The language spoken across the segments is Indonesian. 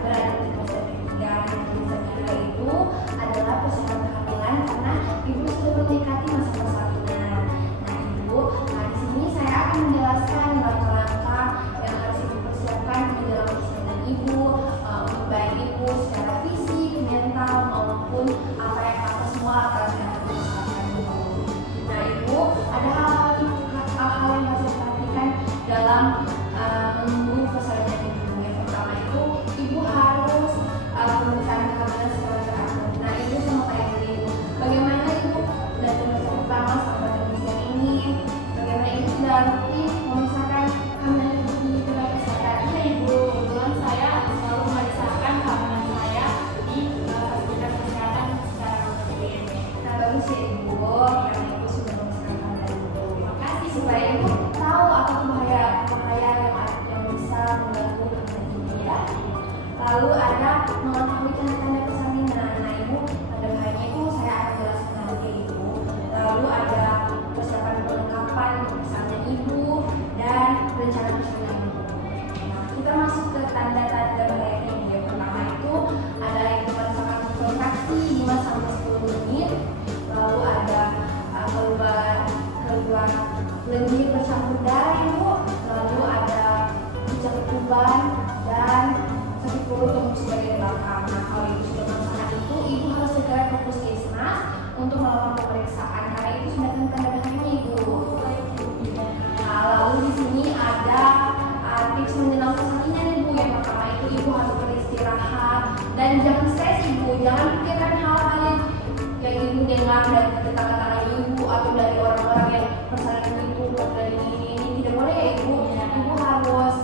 berada di trimester ketiga. Trimester ketiga itu adalah persiapan kehamilan karena ibu sudah mendekati masa persalinan. Nah ibu, di sini saya akan menjelaskan langkah-langkah yang harus ibu persiapkan menjelang persalinan ibu, baik ibu secara fisik, mental maupun apa semua akan dilakukan ibu. Nah ibu, ada hal-hal yang harus diperhatikan dalam menunggu persalinan ibu. Yang pertama itu ibu harus pemeriksaan kehamilan secara teratur. Nah ibu sama kayak ibu, bagaimana ibu dari trimester pertama sampai trimester ini, bagaimana ibu sudah rutin memeriksakan kehamilan ibu di tempat kesehatan? Iya ibu, kebetulan saya selalu memeriksakan kehamilan saya di fasilitas kesehatan secara rutin. Nah bagus ya ibu, karena ibu sudah memeriksakan kehamilan ibu. Terima kasih supaya ibu tahu apa bahaya yang bisa mengganggu kehamilan ibu ya. Lalu ada mengetahui tanda-tanda persalinan. Nah ibu, tanda bahayanya itu saya akan jelaskan nanti ibu. Lalu ada persiapan perlengkapan persalinan ibu dan rencana persalinan ibu. Nah kita masuk ke tanda-tanda bahayanya ibu. Yang pertama itu ada yang merasakan kontraksi 5-10 menit. Lalu ada keluar lendir bercampur darah ibu. Lalu ada pijat ketuban dan sakit perut tembus bagian belakang. Nah kalau ibu sudah merasakan itu, ibu harus segera ke puskesmas untuk melakukan pemeriksaan karena itu sudah tanda bahayanya ibu. Nah lalu di sini ada tips menjelang persalinan ibu. Yang pertama itu ibu harus beristirahat dan jangan stres ibu, jangan pikirkan hal-hal yang ibu dengar dari tetangga-tetangga ibu atau dari orang-orang yang persalinan ibu dari ini tidak boleh ya ibu. Ibu harus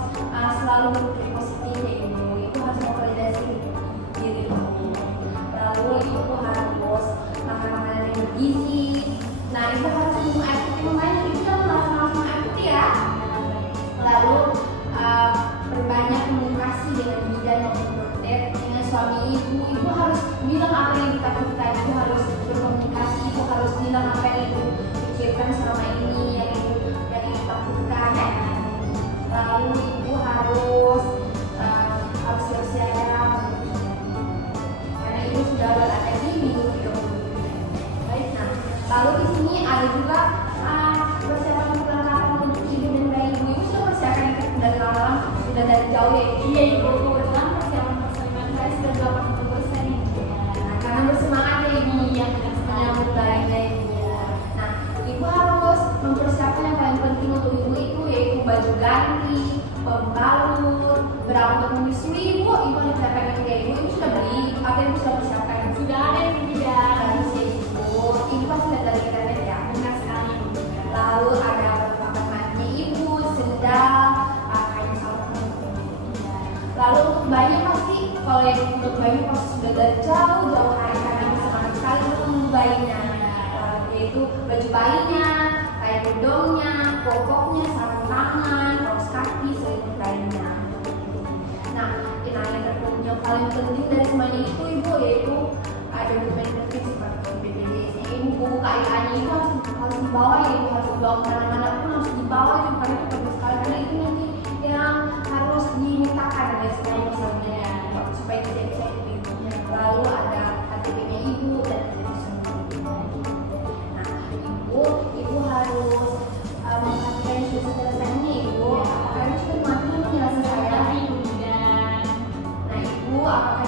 selalu berpikir positif ya ibu. Ibu harus memvalidasi diri ibu. Lalu ibu harus makan makanan yang bergizi. Nah ibu harus minum air putih yang banyak. Ibu jangan langsung air putih ya. Lalu berbanyak komunikasi dengan bidan maupun dokter, dengan suami ibu. Ibu harus bilang apa yang ditakutkan. Ibu harus berkomunikasi. Ibu harus bilang apa yang ibu pikirkan selama ini, yang ibu takutkan ya. Lalu ibu harus siap-siap karena ibu sudah berada di minggu 30. Baik, nah lalu di sini ada juga persiapan perlengkapan untuk ibu dan bayi ibu. Ibu sudah persiapan dari lama, sudah dari jauh ya ibu. Iya ibu, kebetulan persiapan persalinan saya sudah 80% ibu. Nah, karena bersemangat ya ibu yang menyambut bayinya ibu. Nah ibu harus mempersiapkan yang paling penting untuk ibu itu yaitu baju ganti, pembalut, berangkat menyusui ibu. Ibu harus siapkan itu ya ibu. Ibu sudah beli apa ibu sudah persiapkan? Sudah ada yang tidak. Harus ya ibu. Ibu pasti lihat dari internet ya. Benar sekali ibu. Lalu ada perlengkapan mandi ibu, sendal, kain sarung. Lalu untuk bayi pasti, kalau yang untuk bayi pasti sudah dari jauh hari karena ibu semangat sekali untuk menunggu bayinya. Yaitu baju bayinya, kain gedongnya, popoknya, sarung tangan, kaos kaki, selimut bayinya. Nah yang paling penting dari semuanya itu ibu yaitu ada dokumen penting seperti BPJS-nya ibu, buku KIA-nya itu harus dibawa ya ibu, harus dibawa kemana-mana pun harus dibawa juga karena itu penting sekali karena itu nanti yang harus dimintakan ya setiap misalnya supaya tidak bisa ibu. Lalu ada KTP-nya ibu dan nah ibu harus memperhatikan susu kelasannya ibu. Apakah ibu sudah mati penjelasan saya? Ibu dan Nah ibu apakah